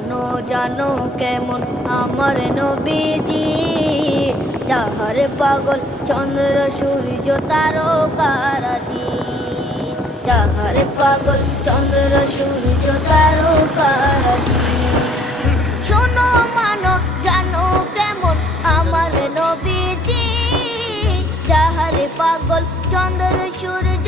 জানো জানো কেমন আমার নবীজি, যাহার পাগল চন্দ্র সূর্য তারকারাজি, যাহার পাগল চন্দ্র সূর্য তারকারাজি। শোনো মানো জানো কেমন আমার নবীজি, যাহার পাগল চন্দ্র সূর্য